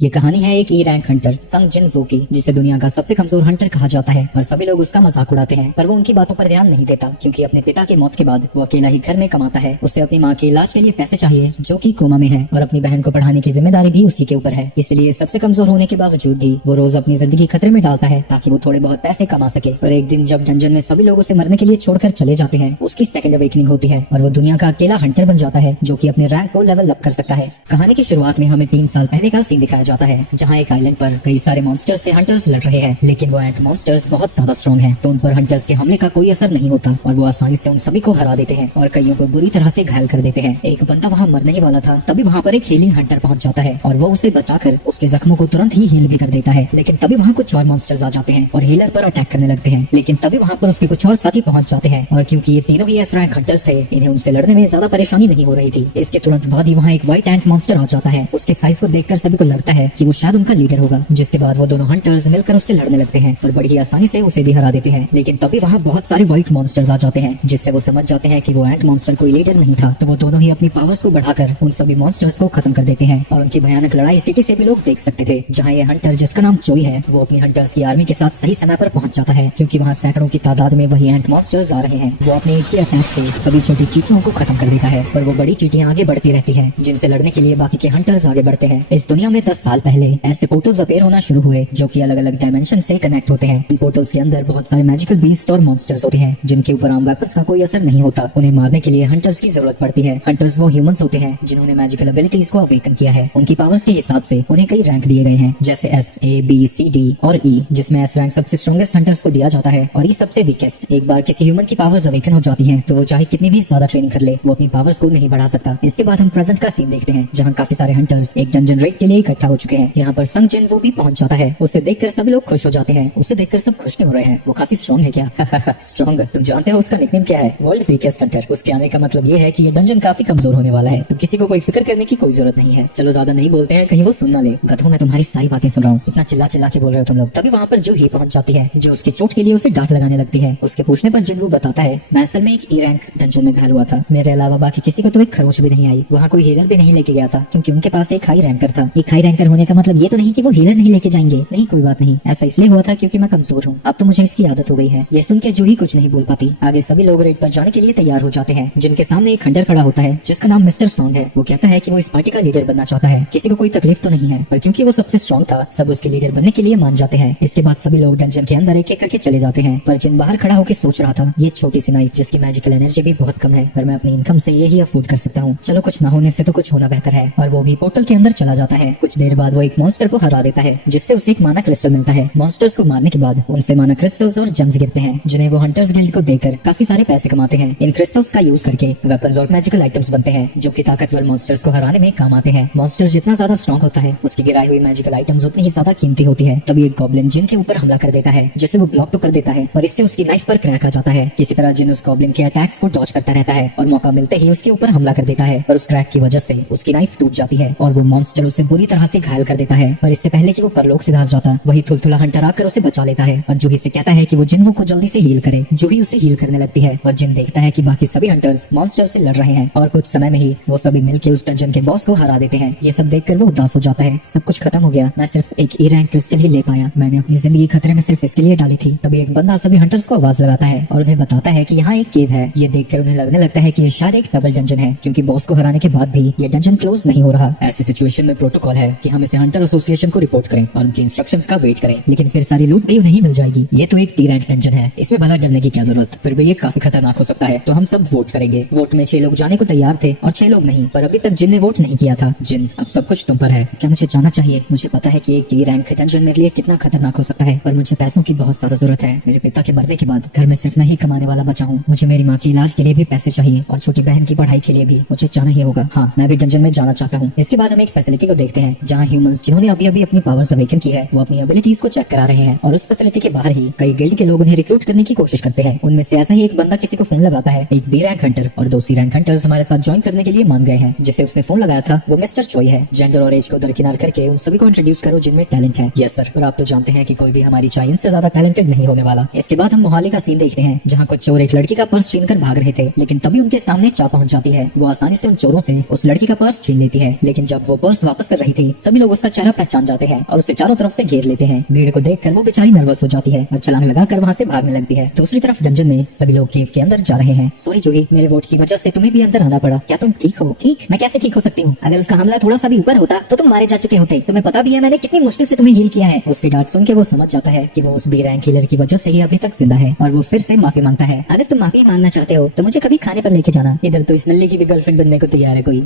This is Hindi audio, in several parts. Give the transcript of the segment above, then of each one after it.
ये कहानी है एक ई रैंक हंटर संग जिन वू की, जिसे दुनिया का सबसे कमजोर हंटर कहा जाता है और सभी लोग उसका मजाक उड़ाते हैं। पर वो उनकी बातों पर ध्यान नहीं देता क्योंकि अपने पिता की मौत के बाद वो अकेला ही घर में कमाता है। उसे अपनी माँ के इलाज के लिए पैसे चाहिए जो कि कोमा में है और अपनी बहन को पढ़ाने की जिम्मेदारी भी उसी के ऊपर है। इसलिए सबसे कमजोर होने के बावजूद भी वो रोज अपनी जिंदगी खतरे में डालता है ताकि वो थोड़े बहुत पैसे कमा सके। और एक दिन जब डंजन में सभी लोग उसे मरने के लिए छोड़कर चले जाते हैं, उसकी सेकंड अवेकनिंग होती है और वो दुनिया का अकेला हंटर बन जाता है जो कि अपने रैंक को लेवल अप कर सकता है। कहानी की शुरुआत में हमें 3 साल पहले का सीन दिखाया जाता है जहाँ एक आइलैंड पर कई सारे मॉन्स्टर्स से हंटर्स लड़ रहे हैं, लेकिन वो एंट मॉन्स्टर्स बहुत ज्यादा स्ट्रॉन्ग हैं, तो उन पर हंटर्स के हमले का कोई असर नहीं होता और वो आसानी से उन सभी को हरा देते हैं और कईयों को बुरी तरह से घायल कर देते हैं। एक बंदा वहाँ मरने ही वाला था, तभी वहाँ पर एक हीलिंग हंटर पहुँच जाता है और वो उसे बचाकर उसके जख्मों को तुरंत ही हील भी कर देता है। लेकिन तभी वहाँ कुछ और मॉन्स्टर्स आ जाते हैं और हीलर पर अटैक करने लगते हैं, लेकिन तभी वहाँ पर उसके कुछ और साथी पहुँच जाते हैं और क्योंकि ये तीनों ही एस रैंक हंटर्स थे, इन्हें उनसे लड़ने में ज्यादा परेशानी नहीं हो रही थी। इसके तुरंत बाद ही वहाँ एक व्हाइट एंट मॉन्स्टर आ जाता है। उसके साइज को देखकर सभी को लगता है कि वो शायद उनका लीडर होगा, जिसके बाद वो दोनों हंटर्स मिलकर उससे लड़ने लगते हैं और बड़ी ही आसानी से उसे भी हरा देते हैं। लेकिन तभी वहाँ बहुत सारे व्हाइट मॉन्स्टर्स आ जाते हैं, जिससे वो समझ जाते हैं कि वो एंट मॉन्स्टर कोई लीडर नहीं था, तो वो दोनों ही अपनी पावर्स को बढ़ाकर उन सभी मॉन्स्टर्स को खत्म कर देते हैं और उनकी भयानक लड़ाई सिटी से भी लोग देख सकते थे। जहाँ ये हंटर जिसका नाम चोई है, वो अपनी हंटर्स की आर्मी के साथ सही समय पर पहुंच जाता है क्योंकि वहाँ सैकड़ों की तादाद में वही एंट मॉन्स्टर्स आ रहे हैं। वो अपने एक ही अटैक से सभी छोटी चींटियों को खत्म कर देता है और वो बड़ी चींटियां आगे बढ़ती रहती हैं, जिनसे लड़ने के लिए बाकी के हंटर्स आगे बढ़ते हैं। इस दुनिया में 10 साल पहले ऐसे पोर्टल्स अपीयर होना शुरू हुए जो कि अलग अलग डायमेंशन से कनेक्ट होते हैं। इन पोर्टल्स के अंदर बहुत सारे मैजिकल बीस्ट और मॉन्स्टर्स होते हैं जिनके ऊपर आम वेपन्स का कोई असर नहीं होता। उन्हें मारने के लिए हंटर्स की जरूरत पड़ती है। हंटर्स वो ह्यूमंस होते हैं जिन्होंने मैजिकल एबिलिटीज को अवेकन किया है। उनकी पावर्स के हिसाब से उन्हें कई रैंक दिए गए हैं, जैसे S, A, B, C, D और E, जिसमें S रैंक सबसे स्ट्रॉन्गेस्ट हंटर्स को दिया जाता है और E सबसे वीकेस्ट। एक बार किसी ह्यूमन की पावर्स अवेकन हो जाती हैं, तो वो चाहे कितनी भी ज्यादा ट्रेनिंग कर ले, वो अपनी पावर्स को नहीं बढ़ा सकता। इसके बाद हम प्रेजेंट का सीन देखते हैं जहाँ काफी सारे हंटर्स एक डंजन रेड के लिए इकट्ठा हो चुके हैं। यहाँ पर संग जिन वो भी पहुंच जाता है। उसे देखकर सभी लोग खुश हो जाते हैं। उसे देखकर सब खुश क्यों हो रहे हैं? वो काफी स्ट्रॉन्ग है क्या? स्ट्रॉन्ग? तुम जानते हो उसका निकनेम क्या है? World weakest Hunter. उसके आने का मतलब ये है कि ये डंजन काफी कमजोर होने वाला है, तो किसी को कोई फिक्र करने की कोई जरूरत नहीं है। चलो ज्यादा नहीं बोलते हैं, कहीं वो सुन ना ले। गधों, मैं तुम्हारी सारी बातें सुन रहा हूँ, इतना चिल्ला चिल्ला के बोल रहे हो तुम लोग। तभी वहाँ पर जो ही पहुंच जाती है, जो उसकी चोट के लिए उसे डांट लगाने लगती है। उसके पूछने पर जिन वो बताता है, मैं असल में एक ई रैंक डंजन में घायल हुआ था, मेरे अलावा बाकी किसी को तो एक खरोच भी नहीं आई। वहाँ कोई हीलर भी नहीं लेके गया था क्योंकि उनके पास एक हाई रैंकर था। एक हाई रैंकर होने का मतलब ये तो नहीं कि वो हीलर नहीं लेके जाएंगे, नहीं कोई बात नहीं, ऐसा इसलिए हुआ था क्योंकि मैं कमजोर हूँ। अब तो मुझे इसकी आदत हो गई है। ये सुन के जो ही कुछ नहीं बोल पाती। आगे सभी लोग रेड पर जाने के लिए तैयार हो जाते हैं। जिनके सामने एक हंटर खड़ा होता है जिसका नाम मिस्टर सॉन्ग है। वो कहता है कि वो इस पार्टी का लीडर बनना चाहता है, किसी को कोई तकलीफ तो नहीं है, पर क्योंकि वो सबसे स्ट्रॉन्ग था, सब उसके लीडर बनने के लिए मान जाते हैं। इसके बाद सभी लोग डंजन के अंदर एक एक करके चले जाते हैं, पर जिन बाहर खड़ा होकर सोच रहा था, ये छोटी सी नाइफ जिसकी मैजिकल एनर्जी भी बहुत कम है, पर मैं अपनी इनकम से यही अफोर्ड कर सकता हूँ। चलो कुछ ना होने से तो कुछ होना बेहतर है। और वो भी पोर्टल के अंदर चला जाता है। कुछ देर बाद वो एक मॉन्स्टर को हरा देता है, जिससे उसे एक माना क्रिस्टल मिलता है। मॉन्स्टर्स को मारने के बाद उनसे माना क्रिस्टल्स और जेम्स गिरते हैं, जिन्हें वो हंटर्स गिल्ड को देकर काफी सारे पैसे कमाते हैं। इन क्रिस्टल्स का यूज करके वेपन्स और मैजिकल आइटम्स बनते हैं जो कि ताकतवर मॉन्स्टर्स को हराने में काम आते हैं। मॉन्स्टर जितना ज्यादा स्ट्रॉन्ग होता है, उसकी गिराई हुई मैजिकल आइटम्स उतनी ही ज्यादा कीमती होती है। तभी एक गॉब्लिन जिन के ऊपर हमला कर देता है, जिसे वो ब्लॉक तो कर देता है और इससे उसकी नाइफ पर क्रैक आ जाता है। किसी तरह जिन उस गॉब्लिन के अटैक्स को डॉज करता रहता है और मौका मिलते ही उसके ऊपर हमला कर देता है, और उस क्रैक की वजह से उसकी नाइफ टूट जाती है और वो मॉन्स्टर उसे बुरी तरह से घायल कर देता है। और इससे पहले कि वो परलोक से हार जाता, वही थुलथुला हंटर आकर उसे बचा लेता है और जूही से कहता है कि वो जिन को जल्दी से हील करे। जूही उसे हील करने लगती है और जिन देखता है कि बाकी सभी हंटर्स मॉन्स्टर से लड़ रहे हैं और कुछ समय में ही वो सभी मिलकर उस डंजन के बॉस को हरा देते हैं। ये सब देखकर वो उदास हो जाता है। सब कुछ खत्म हो गया, मैं सिर्फ एक ई रैंक क्रिस्टल ही ले पाया, मैंने अपनी जिंदगी खतरे में सिर्फ इसके लिए डाली थी। तभी एक बंदा सभी हंटर्स को आवाज लगाता है और उन्हें बताता है कि यहाँ एक केव है। ये देखकर उन्हें लगने लगता है कि ये शायद एक डबल डंजन है, क्योंकि बॉस को हराने के बाद भी ये डंजन क्लोज नहीं हो रहा। ऐसी सिचुएशन में प्रोटोकॉल है कि हम इसे हंटर एसोसिएशन को रिपोर्ट करें और उनकी इंस्ट्रक्शंस का वेट करें, लेकिन फिर सारी लूट भी नहीं मिल जाएगी। ये तो एक टी रैंक डंजन है, इसमें भला डरने की क्या जरूरत? फिर भी ये काफी खतरनाक हो सकता है, तो हम सब वोट करेंगे। वोट में 6 लोग जाने को तैयार थे और 6 लोग नहीं, पर अभी तक जिन ने वोट नहीं किया था। जिन, अब सब कुछ तुम पर है। क्या मुझे जाना चाहिए? मुझे पता है कि एक टी रैंक डंजन मेरे लिए कितना खतरनाक हो सकता है, पर मुझे पैसों की बहुत ज्यादा जरूरत है। मेरे पिता के मरने के बाद घर में सिर्फ मैं ही कमाने वाला बचा हूँ। मुझे मेरी माँ के इलाज के लिए भी पैसे चाहिए और छोटी बहन की पढ़ाई के लिए भी मुझे जाना ही होगा। हाँ, मैं भी डंजन में जाना चाहता हूँ। इसके बाद हम एक फैसिलिटी को देखते हैं जहाँ ह्यूमंस जिन्होंने अभी अभी अपनी पावर्स अवेकन की है, वो अपनी एबिलिटीज को चेक करा रहे हैं और उस फैसिलिटी के बाहर ही कई गिल्ड के लोग उन्हें रिक्रूट करने की कोशिश करते हैं। उनमें से ऐसा ही एक बंदा किसी को फोन लगाता है। एक बी रैंक हंटर और 2 सी रैंक हंटर्स हमारे साथ ज्वाइन करने के लिए मान गए हैं। जिसे उसने फोन लगाया था वो मिस्टर चोई है। जेंडर और एज को दरकिनार करके उन सभी को इंट्रोड्यूस करो जिनमें टैलेंट है। यस सर, पर आप तो जानते हैं कि कोई भी हमारी चाइन से ज्यादा टैलेंटेड नहीं होने वाला। इसके बाद हम मोहाली का सीन देखते हैं जहाँ कुछ चोर एक लड़की का पर्स छीनकर भाग रहे थे, लेकिन तभी उनके सामने चा पहुंच जाती है। वो आसानी से उन चोरों से उस लड़की का पर्स छीन लेती है, लेकिन जब वो पर्स वापस कर रही थी, सभी लोग उसका चेहरा पहचान जाते हैं और उसे चारों तरफ से घेर लेते हैं। भीड़ को देखकर वो बेचारी नर्वस हो जाती है और छलांग लगाकर वहाँ से भागने लगती है। दूसरी तरफ डंजन में सभी लोग केव के अंदर जा रहे हैं। सॉरी जूही, मेरे वोट की वजह से तुम्हें भी अंदर आना पड़ा। क्या तुम ठीक हो? ठीक? मैं कैसे ठीक हो सकती हूँ? अगर उसका हमला थोड़ा सा भी ऊपर होता तो तुम मारे जा चुके होते। तुम्हें पता भी है मैंने कितनी मुश्किल से तुम्हें हील किया है। उसकी डांट सुन के वो समझ जाता है कि वो उस बी रैंक किलर की वजह से ही अभी तक जिंदा है और वो फिर से माफी मांगता है। अगर तुम माफी मांगना चाहते हो तो मुझे कभी खाने पर लेके जाना। इधर तो इस नल्ली की भी गर्लफ्रेंड बनने को तैयार है कोई।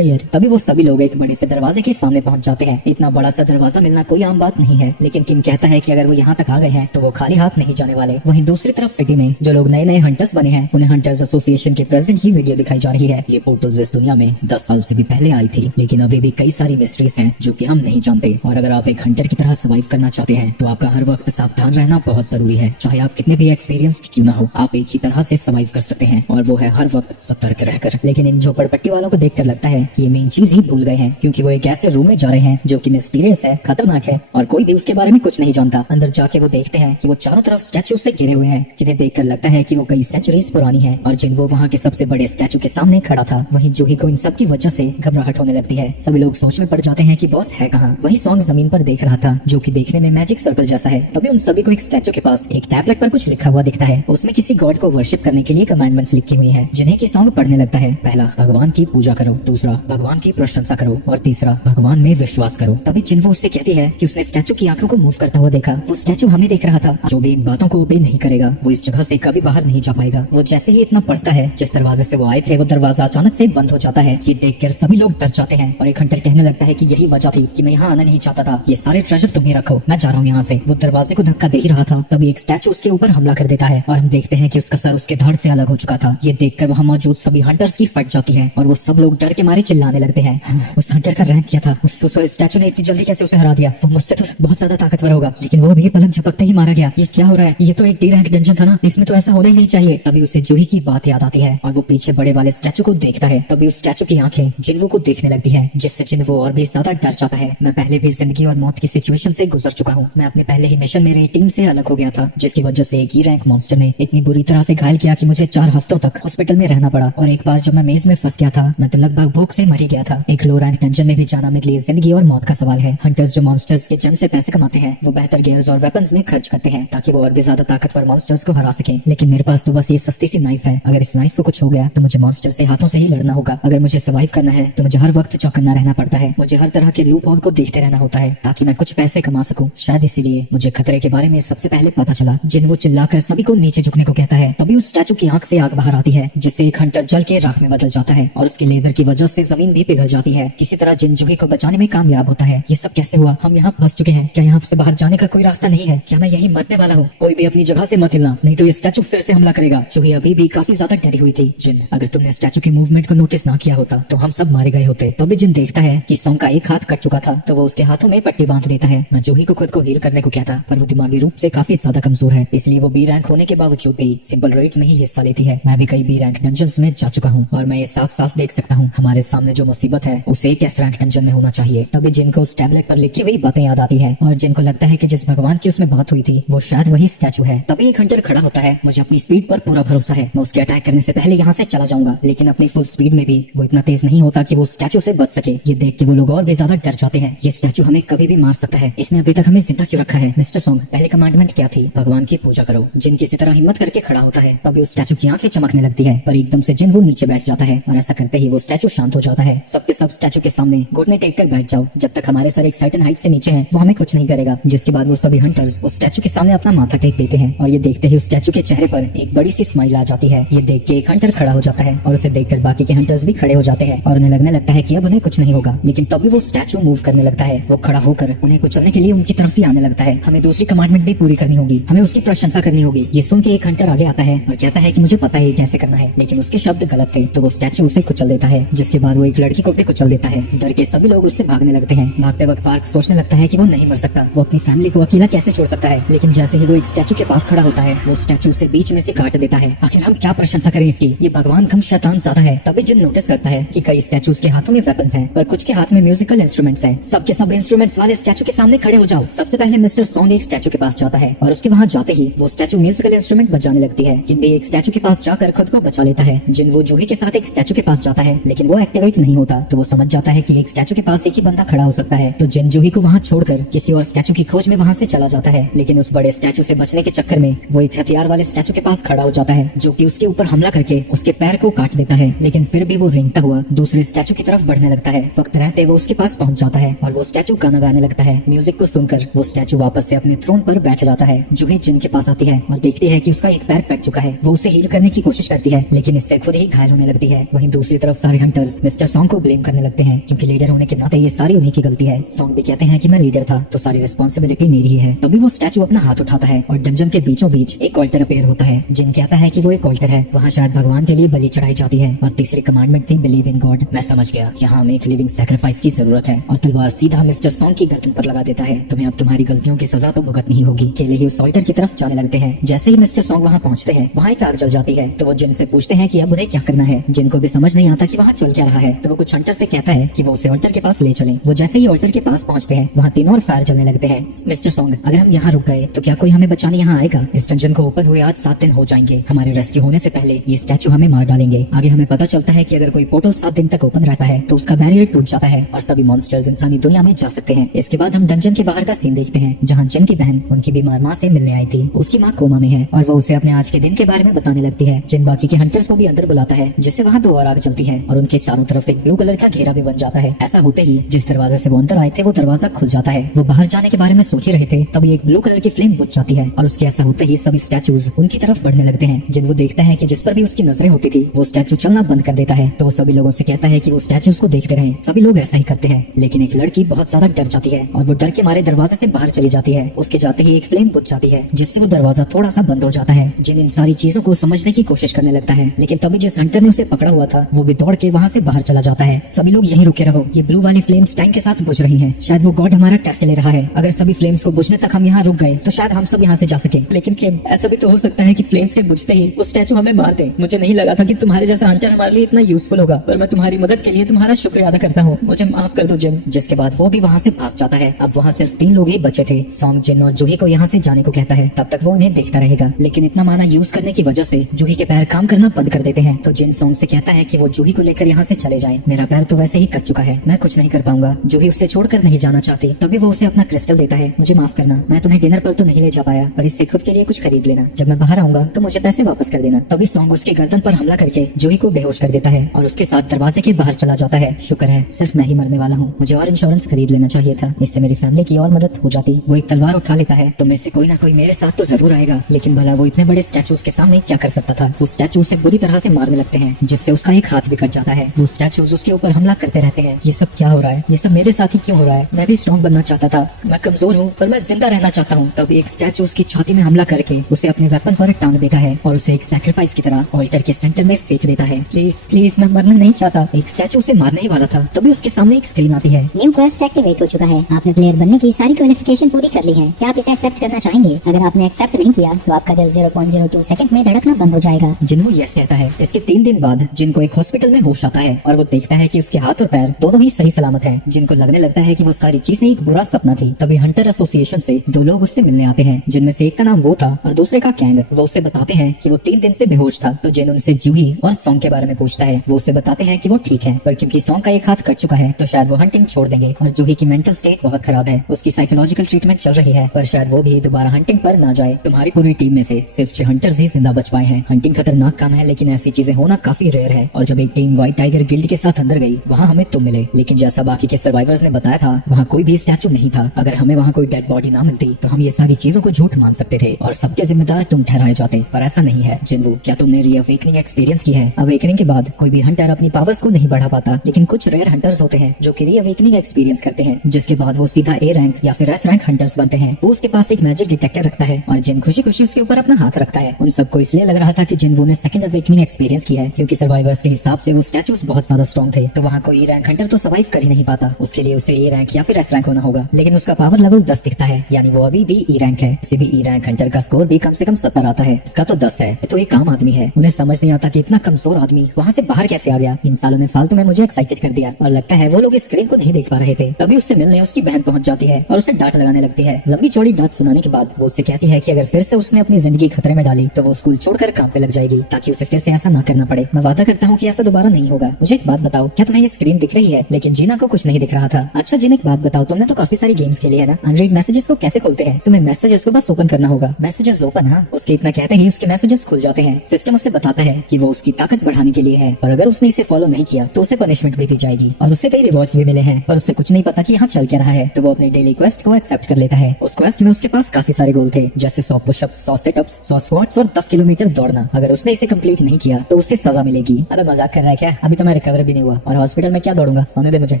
तभी वो सभी लोग एक बड़े से दरवाजे के सामने पहुंच जाते हैं। इतना बड़ा सा दरवाजा मिलना कोई आम बात नहीं है, लेकिन किम कहता है कि अगर वो यहाँ तक आ गए हैं तो वो खाली हाथ नहीं जाने वाले। वहीं दूसरी तरफ सिटी में जो लोग नए नए हंटर्स बने हैं उन्हें हंटर्स एसोसिएशन के प्रेसिडेंट की वीडियो दिखाई जा रही है। ये पोर्टल्स इस दुनिया में 10 साल से भी पहले आई थी, लेकिन अभी भी कई सारी मिस्ट्रीज हैं जो कि हम नहीं जानते। और अगर आप एक हंटर की तरह सर्वाइव करना चाहते हैं तो आपका हर वक्त सावधान रहना बहुत जरूरी है। चाहे आप कितने भी एक्सपीरियंस्ड क्यों ना हो, आप एक ही तरह से सर्वाइव कर सकते हैं और वो है हर वक्त सतर्क रहकर। लेकिन इन झोपड़पट्टी वालों को देखकर लगता है कि ये मेन चीज ही भूल गए हैं, क्योंकि वो एक ऐसे रूम में जा रहे हैं जो कि मिस्टीरियस है, खतरनाक है और कोई भी उसके बारे में कुछ नहीं जानता। अंदर जाके वो देखते हैं कि वो चारों तरफ स्टैचू से घिरे हुए हैं, जिन्हें देखकर लगता है कि वो कई सेंचुरीज पुरानी है और जिन वो वहाँ के सबसे बड़े स्टैचू के सामने खड़ा था। वहीं जूही को इन सब की वजह से घबराहट होने लगती है। सभी लोग सोच में पड़ जाते हैं कि बॉस है कहाँ। वही सॉन्ग जमीन पर देख रहा था जो कि देखने में मैजिक सर्कल जैसा है। तभी उन सभी को एक स्टैचू के पास एक टैबलेट पर कुछ लिखा हुआ दिखता है। उसमें किसी गॉड को वर्शिप करने के लिए कमांडमेंट्स लिखी हुई है, जिन्हें की सॉन्ग पढ़ने लगता है। पहला, भगवान की पूजा करो। दूसरा, भगवान की प्रशंसा करो। और तीसरा, भगवान में विश्वास करो। तभी जिन्वो उससे कहती है कि उसने स्टैचू की आंखों को मूव करता हुआ देखा। वो स्टैचू हमें देख रहा था। जो भी इन बातों को ओबे नहीं करेगा वो इस जगह से कभी बाहर नहीं जा पाएगा। वो जैसे ही इतना पढ़ता है, जिस दरवाजे से वो आए थे वो दरवाजा अचानक से बंद हो जाता है। ये देखकर सभी लोग डर जाते हैं और एक हंटर कहने लगता है कि यही वजह थी कि मैं यहाँ आना नहीं चाहता था। ये सारे ट्रेजर तुम्हें रखो, मैं जा रहा हूँ यहाँ से। वो दरवाजे को धक्का दे ही रहा था, तभी एक स्टैचू उसके ऊपर हमला कर देता है और हम देखते हैं कि उसका सर उसके धड़ से अलग हो चुका था। ये देखकर वहाँ मौजूद सभी हंटर्स की फट जाती है और वो सब लोग डर के मारे चिल्लाने लगते हैं। उस हंटर का रैंक क्या था? उस स्टैचू ने इतनी जल्दी कैसे उसे हरा दिया? वो मुझसे तो बहुत ज्यादा ताकतवर होगा, लेकिन वो भी पलक झपकते ही मारा गया। ये क्या हो रहा है? ये तो एक डी रैंक डंजन था ना, इसमें तो ऐसा होना ही नहीं चाहिए। तभी उसे जूही की बात याद आती है और वो पीछे बड़े वाले स्टैचू को देखता है। तभी उस स्टैचू की आंखें जिन्वो को देखने लगती है, जिससे जिन्वो और भी ज्यादा डर जाता है। मैं पहले भी जिंदगी और मौत की सिचुएशन से गुजर चुका हूँ। मैं अपने पहले ही मिशन मेरी टीम से अलग हो गया था, जिसकी वजह से एक ही रैंक मॉन्स्टर ने इतनी बुरी तरह से घायल किया कि मुझे 4 हफ्तों तक हॉस्पिटल में रहना पड़ा। और एक बार जब मैं मेज में फंस गया था, मैं तो लगभग भूख से मर ही गया था। एक लो रैंक डंजन में भी जाना मेरे लिए जिंदगी और मौत का सवाल है। हंटर्स जो मॉन्स्टर्स के जम से पैसे कमाते हैं वो बेहतर गियर्स और वेपन्स में खर्च करते हैं ताकि वो और भी ज्यादा ताकतवर मॉन्स्टर्स को हरा सके। लेकिन मेरे पास तो बस ये सस्ती सी नाइफ है। अगर इस नाइफ को कुछ हो गया तो मुझे मॉन्स्टर से हाथों से ही लड़ना होगा। अगर मुझे सर्वाइव करना है तो मुझे हर वक्त चौकन्ना रहना पड़ता है। मुझे हर तरह के लूप होल को देखते रहना होता है ताकि मैं कुछ पैसे कमा सकूं। शायद इसीलिए मुझे खतरे के बारे में सबसे पहले पता चला। जिन्वो चिल्लाकर सभी को नीचे झुकने को कहता है। तभी उस स्टैचू की आंख से आग बाहर आती है, जिससे एक हंटर जल के राख में बदल जाता है और उसके लेजर की वजह से जमीन भी पिघल जाती है। किसी तरह जिन जूही को बचाने में कामयाब होता है। ये सब कैसे हुआ? हम यहाँ फंस चुके हैं। क्या यहाँ से बाहर जाने का कोई रास्ता नहीं है? क्या मैं यही मरने वाला हूँ? कोई भी अपनी जगह से मत हिलना, नहीं तो ये स्टैचू फिर से हमला करेगा। जूही अभी भी काफी ज्यादा डरी हुई थी। जिन, अगर तुमने स्टैचू के मूवमेंट को नोटिस ना किया होता तो हम सब मारे गए होते। तभी जिन देखता है कि सॉन्ग का एक हाथ कट चुका था तो वो उसके हाथों में पट्टी बांध देता है। मैं जूही को खुद को हील करने को कहता, पर वो दिमागी रूप से काफी ज्यादा कमजोर है, इसलिए वो बी रैंक होने के बावजूद भी सिंपल रेड्स में ही हिस्सा लेती है। मैं भी कई बी रैंक डंजन्स में जा चुका हूँ और मैं ये साफ साफ देख सकता हूँ हमारे सामने जो मुसीबत है उसे एक एस रैंक डंजन में होना चाहिए। तभी जिनको उस टैबलेट पर लिखी हुई बातें याद आती है और जिनको लगता है कि जिस भगवान की उसमें बात हुई थी वो शायद वही स्टैचू है। तभी एक हंटर खड़ा होता है। मुझे अपनी स्पीड पर पूरा भरोसा है, मैं उसके अटैक करने से पहले यहाँ से चला जाऊंगा, लेकिन अपनी फुल स्पीड में भी वो इतना तेज नहीं होता कि वो स्टैचू से बच सके। ये देख के वो लोग और भी ज्यादा डर जाते हैं। ये स्टैचू हमें कभी भी मार सकता है, इसने अभी तक हमें जिंदा क्यों रखा है? मिस्टर सॉन्ग, पहले कमांडमेंट क्या थी? भगवान की पूजा करो। जिन किसी तरह हिम्मत करके खड़ा होता है। तभी उस स्टैचू की आंखें चमकने लगती है, पर एकदम से जिन वो नीचे बैठ जाता है और ऐसा करते ही वो स्टैचू शांत हो जाता है। सबके सब स्टैचू के सामने घुटने टेक कर बैठ जाओ। जब तक हमारे सर एक सर्टेन हाइट से नीचे है वो हमें कुछ नहीं करेगा। जिसके बाद वो सभी हंटर्स उस स्टैचू के सामने अपना माथा टेक देते हैं और ये देखते ही उस स्टैचू के चेहरे पर एक बड़ी सी स्माइल आ जाती है। ये देख के एक हंटर खड़ा हो जाता है और उसे देखकर बाकी के हंटर्स भी खड़े हो जाते हैं और उन्हें लगने लगता है कि अब उन्हें कुछ नहीं होगा। लेकिन तभी वो स्टैचू मूव करने लगता है। वो खड़ा होकर उन्हें कुचलने के लिए उनकी तरफ ही आने लगता है। हमें दूसरी कमांडमेंट भी पूरी करनी होगी, हमें उसकी प्रशंसा करनी होगी। ये सुन के एक हंटर आगे आता है और कहता है कि मुझे पता है कैसे करना है, लेकिन उसके शब्द गलत थे। तो वो स्टैचू उसे कुचल देता है, जिसके बाद वो एक लड़की को भी कुचल देता है। डर के सभी लोग उससे भागने लगते हैं। भागते वक्त पार्क सोचने लगता है कि वो नहीं मर सकता, वो अपनी फैमिली को अकेला कैसे छोड़ सकता है। लेकिन जैसे ही वो एक स्टैचू के पास खड़ा होता है वो स्टैचू उसे बीच में से काट देता है। आखिर हम क्या प्रशंसा करें इसकी? ये भगवान कम शैतान ज्यादा है। तभी जिन नोटिस करता है कि कई स्टैचूज के हाथों में वेपन्स हैं, पर कुछ के हाथ में म्यूजिकल इंस्ट्रूमेंट्स हैं। सबके सब इंस्ट्रूमेंट्स वाले स्टैचू के सामने खड़े हो जाओ। सबसे पहले मिस्टर सॉन्ग एक स्टैचू के पास जाता है और उसके वहाँ जाते ही वो स्टैचू म्यूजिकल इंस्ट्रूमेंट बजाने लगती है। किम भी एक स्टैचू के पास जाकर खुद को बचा लेता है। जिन वो जूही के साथ एक स्टैचू के पास जाता है, लेकिन वो एक्टिवेट नहीं होता। तो वो समझ जाता है कि एक स्टैचू के पास एक ही बंदा खड़ा हो सकता है। तो जिन जूही को वहाँ छोड़कर किसी और स्टैचू की खोज में वहाँ से चला जाता है, लेकिन उस बड़े स्टैचू से बचने के चक्कर में वो एक हथियार वाले स्टैचू के पास खड़ा हो जाता है, जो कि उसके ऊपर हमला करके उसके पैर को काट देता है। लेकिन फिर भी वो रेंगता हुआ दूसरे स्टैचू की तरफ बढ़ने लगता है। वक्त रहते वो उसके पास पहुंच जाता है और वो स्टैचू गाना गाने लगता है। म्यूजिक को सुनकर वो स्टैचू वापस से अपने थ्रोन पर बैठ जाता है। जूही जिन के पास आती है और देखती है कि उसका एक पैर कट चुका है। वो उसे हील करने की कोशिश करती है, लेकिन इससे खुद ही घायल होने लगती है। वहीं दूसरी तरफ सारे हंटर्स मिस्टर सॉन्ग को ब्लेम करने लगते हैं, क्योंकि लीडर होने के नाते ये सारी उन्हीं की गलती है। सॉन्ग भी कहते हैं कि मैं लीडर था तो सारी रिस्पॉन्सिबिलिटी मेरी ही है। तभी वो स्टैचू अपना हाथ उठाता है और डंजन के बीचों बीच एक ऑल्टर अपीयर होता है। जिन कहता है कि वो एक ऑल्टर है, वहाँ शायद भगवान के लिए बलि चढ़ाई जाती है और तीसरी कमांडमेंट थी बिलीव इन गॉड। मैं समझ गया, यहाँ हमें एक लिविंग सैक्रिफाइस की जरूरत है। और तलवार सीधा मिस्टर सॉन्ग की गर्दन पर लगा देता है। तुम्हें अब तुम्हारी गलतियों की सजा तो भुगतनी ही होगी। अकेले ही उस ऑल्टर की तरफ जाने लगते हैं। जैसे ही मिस्टर सॉन्ग वहाँ पहुँचते हैं, वहाँ एक आग जल जाती है। तो वो जिन से पूछते हैं कि अब उन्हें क्या करना है। जिनको भी समझ नहीं आता कि वहाँ चल क्या रहा है, तो वो कुछ हंटर से कहता है कि वो उसे ऑल्टर के पास ले चले। वो जैसे ही ऑल्टर के पास पहुँचते हैं, वहाँ तीनों और फायर चलने लगते हैं। मिस्टर सॉन्ग, अगर हम यहाँ रुक गए तो क्या कोई हमें बचाने यहाँ आएगा? इस डंजन को ओपन हुए आज 7 दिन हो जाएंगे। हमारे रेस्क्यू होने से पहले ये स्टैचू हमें मार डालेंगे। आगे हमें पता चलता है कि अगर कोई पोर्टल 7 दिन तक ओपन रहता है तो उसका बैरियर टूट जाता है और सभी मॉन्स्टर्स इंसानी दुनिया में जा सकते हैं। इसके बाद हम डंजन के बाहर का सीन देखते हैं, जहाँ जिन की बहन उनकी बीमार माँ से मिलने आई थी। उसकी माँ कोमा में है और वो उसे अपने आज के दिन के बारे में बताने लगती है। जिन बाकी के हंटर्स को भी अंदर बुलाता है, जिससे वहाँ 2 और आग चलती है और उनके चारों तरफ एक ब्लू कलर का घेरा भी बन जाता है। ऐसा होते ही जिस दरवाजे से वो अंदर आए थे वो दरवाजा खुल जाता है। वो बाहर जाने के बारे में सोच ही रहे थे, तभी एक ब्लू कलर की फ्लेम बुझ जाती है और उसके ऐसा होते ही सभी स्टैचूज उनकी तरफ बढ़ने लगते हैं। जिन वो देखता है कि जिस पर भी उसकी नजरें होती थी वो स्टैचू चलना बंद कर देता है। तो वो सभी लोगों से कहता है कि वो स्टैचूज को देखते रहें। सभी लोग ऐसा ही करते हैं, लेकिन एक लड़की बहुत ज्यादा डर जाती है और वो डर के मारे दरवाजे से बाहर चली जाती है। उसके जाते ही एक फ्लेम बुझ जाती है, जिससे वो दरवाजा थोड़ा सा बंद हो जाता है। जिन इन सारी चीजों को समझने की कोशिश करने लगता है, लेकिन तभी जिस हंटर ने उसे पकड़ा हुआ था वो भी दौड़ के वहाँ से बाहर चला जाता है। सभी लोग यहीं रुके रहो, ये ब्लू वाली फ्लेम्स टाइम के साथ बुझ रही हैं। शायद वो गॉड हमारा टेस्ट ले रहा है। अगर सभी फ्लेम्स को बुझने तक हम यहाँ रुक गए तो शायद हम सब यहाँ से जा सके। लेकिन किम, ऐसा भी तो हो सकता है कि फ्लेम्स के बुझते ही वो स्टैचू हमें मार दे। मुझे नहीं लगा था कि तुम्हारे जैसा हंटर हमारे लिए इतना यूजफुल होगा, पर मैं तुम्हारी मदद के लिए तुम्हारा शुक्रिया अदा करता हूँ। मुझे माफ कर दो जिन। जिसके बाद वो भी वहाँ से भाग जाता है। अब वहाँ सिर्फ 3 लोग ही बचे थे। सॉन्ग जिन और जूही को यहाँ से जाने को कहता है, तब तक वो उन्हें देखता रहेगा। लेकिन इतना माना यूज करने की वजह से जूही के पैर काम करना बंद कर देते हैं। तो जिन सॉन्ग से कहता है कि वो जूही को लेकर यहाँ से चले जाएं। मेरा पैर तो वैसे ही कट चुका है, मैं कुछ नहीं कर पाऊंगा। जूही उससे छोड़कर नहीं जाना चाहती। तभी वो उसे अपना क्रिस्टल देता है। मुझे माफ करना, मैं तुम्हें डिनर पर तो नहीं ले जा पाया, पर इससे खुद के लिए कुछ खरीद लेना। जब मैं बाहर आऊंगा तो मुझे पैसे वापस कर देना। तभी सॉन्ग उसके गर्दन पर हमला करके जूही को बेहोश कर देता है और उसके साथ दरवाजे के बाहर चला जाता है। शुक्र है सिर्फ मैं ही मरने वाला हूँ। मुझे और इंश्योरेंस खरीद लेना चाहिए था, इससे मेरी फैमिली की और मदद हो जाती। वो एक तलवार उठा लेता है, तो में से कोई ना कोई मेरे साथ तो जरूर आएगा। लेकिन भला वो इतने बड़े स्टैचूज के सामने क्या कर सकता था? वो स्टैचू उसे बुरी तरह से मारने लगते हैं, जिससे उसका एक हाथ भी कट जाता है। वो स्टैचूज उसके ऊपर हमला करते रहते हैं। ये सब क्या हो रहा है? ये सब मेरे साथ ही क्यों हो रहा है? मैं भी स्ट्रॉन्ग बनना चाहता था, मैं कमजोर हूँ पर मैं जिंदा रहना चाहता हूँ। तब एक स्टैचू उसकी छाती में हमला करके उसे अपने वेपन पर टांग देता है और उसे एक सैक्रिफाइस की तरह ऑल्टर के सेंटर में फेंक देता है। प्लीज प्लीज, मैं मरना नहीं चाहता। एक स्टैचू उसे मारने ही वाला था, तभी उसके सामने एक स्क्रीन आती है। न्यू क्वेस्ट एक्टिवेट हो चुका है। आपने प्लेयर बनने की सारी क्वालिफिकेशन पूरी कर ली है। क्या आप इसे एक्सेप्ट करना चाहेंगे? अगर आपने एक्सेप्ट नहीं किया तो आपका दिल 0.02 सेकंड्स में धड़कना बंद हो जाएगा। जिन्हो यस कहता है। इसके 3 दिन बाद जिनको एक हॉस्पिटल में होश आता है और वो देखता है कि उसके हाथ और पैर दोनों ही सही सलामत हैं। जिनको लगने लगता है कि वो सारी चीजें एक बुरा सपना थी। तभी हंटर एसोसिएशन से 2 लोग उससे मिलने आते हैं, जिनमें से एक का नाम वो था और दूसरे का कैंग। वो उसे बताते हैं कि वो 3 दिन से बेहोश था। तो जिन उनसे जूही और सॉन्ग के बारे में पूछता है। वो उसे बताते हैं कि वो ठीक है, पर क्योंकि सॉन्ग का एक हाथ कट चुका है तो शायद वो हंटिंग छोड़ देंगे। और जूही की मेंटल स्टेट बहुत खराब है, उसकी साइकोलॉजिकल ट्रीटमेंट चल रही है, पर शायद वो भी दोबारा हंटिंग पर ना जाए। तुम्हारी पूरी टीम में से सिर्फ 6 हंटर्स ही जिंदा बच पाए हैं। हंटिंग खतरनाक काम है, लेकिन ऐसी चीजें होना काफी रेयर है। और जब एक टीम व्हाइट टाइगर गिल्ड के साथ अंदर गई, वहाँ हमें तुम मिले, लेकिन जैसा बाकी के सर्वाइवर्स ने बताया था वहाँ कोई भी स्टैचू नहीं था। अगर हमें वहाँ कोई डेड बॉडी ना मिलती तो हम ये सारी चीजों को झूठ मान सकते थे और सबके जिम्मेदार तुम ठहराए जाते, पर ऐसा नहीं है। जिन्वो, क्या तुमने रीअवेकनिंग एक्सपीरियंस की है? अवेकनिंग के बाद कोई भी हंटर अपनी पावर्स को नहीं बढ़ा पाता, लेकिन कुछ रेयर हंटर्स होते हैं जो कि रीअवेकनिंग एक्सपीरियंस करते हैं, जिसके बाद वो सीधा ए रैंक या फिर एस रैंक हंटर्स बनते हैं। वो उसके पास एक मैजिक डिटेक्टर रखता है और जिन खुशी खुशी उसके ऊपर अपना हाथ रखता है। उन सबको इसलिए लग रहा था कि जिन्वो ने सेकंड अवेकनिंग एक्सपीरियंस किया है, क्योंकि सर्वाइवर्स के हिसाब से वो स्टैचूज बहुत ज्यादा स्ट्रॉन्ग थे। तो वहाँ कोई ई रैंक हंटर तो सर्वाइव कर ही नहीं पाता, उसके लिए उसे ए रैंक या फिर एस रैंक होना होगा। लेकिन उसका पावर लेवल 10 दिखता है, यानी वो अभी भी ई रैंक है। किसी भी ई रैंक हंटर का स्कोर भी कम से कम 70 आता है, इसका तो 10 है। तो एक आम आदमी है, उन्हें समझ नहीं आता कि इतना कमजोर आदमी वहाँ से बाहर कैसे आ गया। इन सालों ने फालतू में मुझे एक्साइटेड कर दिया और लगता है वो लोग स्क्रीन को नहीं देख पा रहे थे। तभी उससे मिलने उसकी बहन पहुंच जाती है और उसे डांट लगाने लगती है। लंबी चौड़ी डांट सुनाने के बाद वो उससे कहती है कि अगर फिर से उसने अपनी जिंदगी खतरे में डाली तो वो स्कूल छोड़कर काम पे लग जाएगी, ताकि उसे फिर से ऐसा ना करना पड़े। मैं वादा करता हूँ कि ऐसा दोबारा नहीं होगा। मुझे एक बात बताओ, क्या तुम्हें ये स्क्रीन दिख रही है? लेकिन जीना को कुछ नहीं नहीं दिख रहा था। अच्छा जिन, एक बात बताओ, तुमने तो काफी सारी गेम्स खेली है ना, अनरीड मैसेजेस को कैसे खोलते हैं? तुम्हें मैसेजेस को बस ओपन करना होगा। मैसेजेस ओपन, हाँ, उसके इतना कहते ही उसके मैसेजेस खुल जाते हैं। सिस्टम उससे बताता है कि वो उसकी ताकत बढ़ाने के लिए है, और अगर उसने इसे फॉलो नहीं किया तो उसे पनिशमेंट भी दी जाएगी, और उससे कई रिवॉर्ड्स भी मिले हैं, पर उससे कुछ नहीं पता कि यहाँ चल क्या रहा है। तो वो अपने डेली क्वेस्ट को एक्सेप्ट कर लेता है। उस क्वेस्ट में उसके पास काफी सारे गोल थे, जैसे 100 पुशअप्स, 100 सिटअप्स, 100 स्क्वाट्स और 10 किलोमीटर दौड़ना। अगर उसने इसे कंप्लीट नहीं किया तो उससे सजा मिलेगी। अबे मजाक कर रहा है क्या? अभी तो मैं रिकवर भी नहीं हुआ और हॉस्पिटल में क्या दौड़ूंगा, सोने दे मुझे।